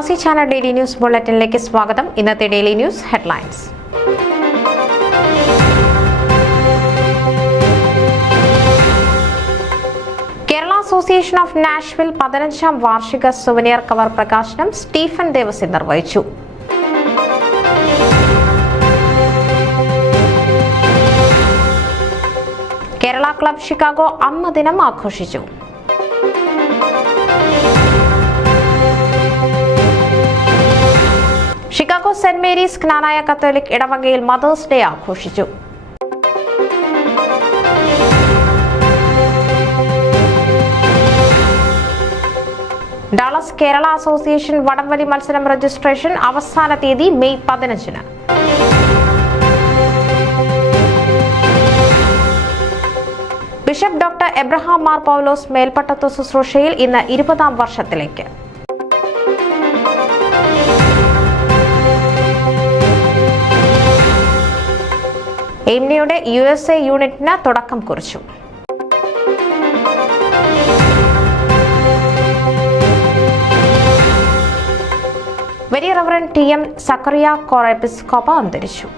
പ്രവാസി channel daily news ബുള്ളറ്റിനിലേക്ക് സ്വാഗതം. ഇന്നത്തെ daily news headlines. Kerala association of Nashville 15ാം വാർഷിക സുവനിയർ കവർ പ്രകാശനം സ്റ്റീഫൻ ദേവസി നിർവഹിച്ചു. കേരള ക്ലബ് ഷിക്കാഗോ അമ്മ ദിനം ആഘോഷിച്ചു. Chicago saint Mary's Knanaya catholic ഇടവകയിൽ മദേഴ്സ് ഡേ ആഘോഷിച്ചു. ഡാളസ് കേരള അസോസിയേഷൻ വടംവലി മത്സരം രജിസ്ട്രേഷൻ അവസാന തീയതി മെയ് 15-ന്. Bishop doctor Abraham Mar Paulose മേൽപ്പട്ടത്വ ശുശ്രൂഷയിൽ ഇന്ന് 20ാം വർഷത്തിലേക്ക്. എയിംനിയുടെ USA യൂണിറ്റിന് തുടക്കം കുറിച്ചു. Very reverend TM Zacharia Cor Episcopa അന്തരിച്ചു.